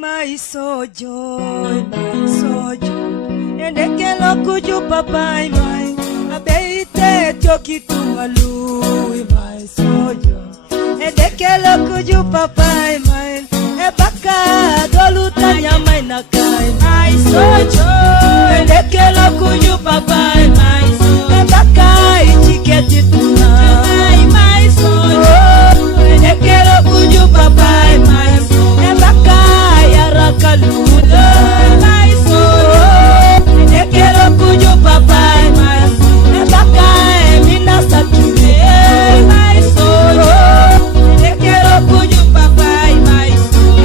my sojoy, endekelo kuju papa my, abeite joki tumalu my sojoy, endekelo kuju papa my, ebaka dolutanya my nakai my sojoy, endekelo kuju papa my, ebaka ichiketi tunai my sojoy, endekelo kuju papa my, ebaka yarakaluda my sojoy, endekelo kuju papa my, ebaka emina sakire my sojoy, endekelo kuju papa my,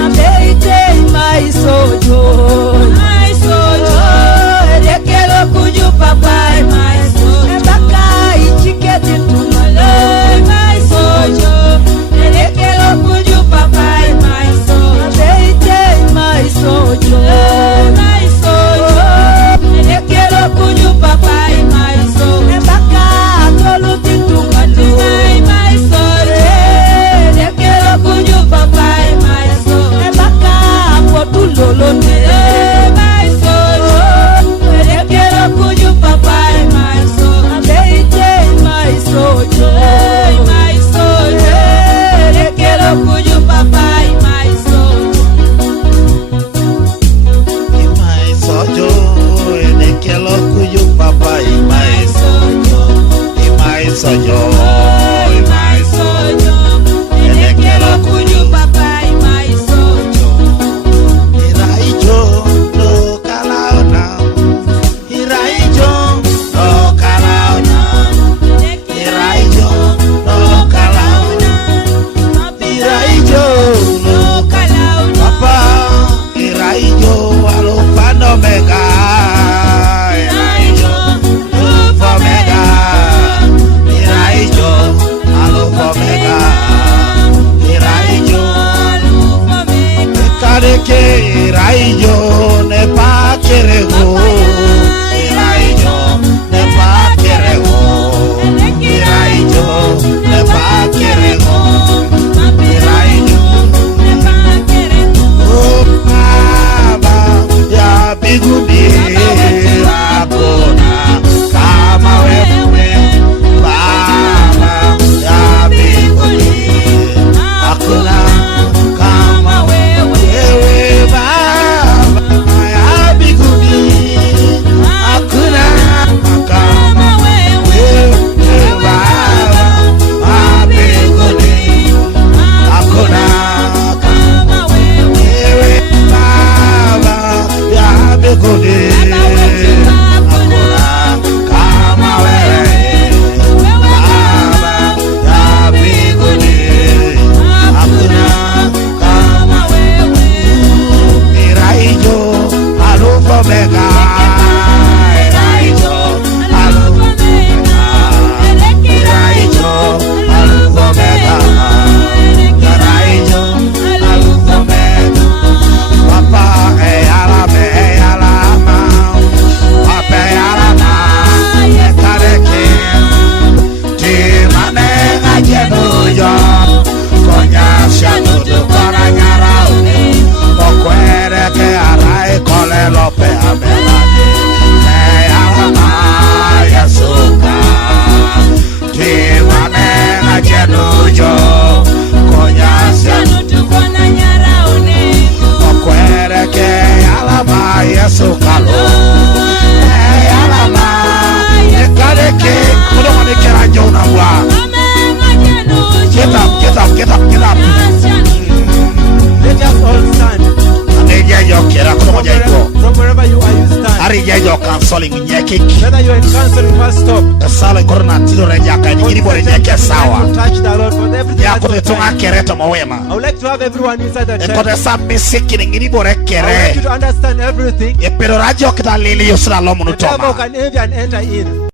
abeite my sojoy my sojoy, endekelo kuju papa my, ebaka ichiketi tumale my sojoy, endekelo kuju papa my, abeite my sojoy my sojoy, endekelo kuju papa my, ebaka toluti tumale my sojoy, endekelo kuju papa my, ebaka potulolone my sojoy, endekelo kuju papa my, abeite my sojoy my sojoy, endekelo kuju papa my sojoy, endekelo kuju papa my sojoy, my sojoy, my sojoy, endekelo kuju papa my sojoy, iraijo no kalaona, iraijo no kalaona, iraijo no kalaona, iraijo no kalaona, papa iraijo alufano mega, iraijo alufo mega, iraijo alufo mega, iraijo alufo mega, kareke iraijo ne pa kerego, iraijo ne pa kerego, iraijo ne pa kerego, iraijo ne pa kerego. Oh baba ya bigudi akona kama wewe, baba ya bigudi akona kama wewe, baba ya bigudi akona kama wewe, baba ya bigudi akona kama wewe, baba ya bigudi akona kama wewe, baba ya bigudi akona kama wewe, iraijo alufo mega, iraijo alufo mega, iraijo alufo mega, iraijo alufo mega, papa eyalame eyalama, papa eyalama etareke, timane ajenuyo, konya shanudu kora nyaraune, okwere ke arai kole lope amelani, eyalama yesuka, timane ajenuyo, konya shanudu kora nyaraune, okwere ke alama yesuka lo, eyalama etareke, kudo mani kera jona wa. Get up, get up, get up, get up. Let us all stand. From wherever you are, you stand. Whether you are in council, you must stop. Touch the Lord for everything. I would like to have everyone inside the church. I would like you to understand everything. The devil can even enter in.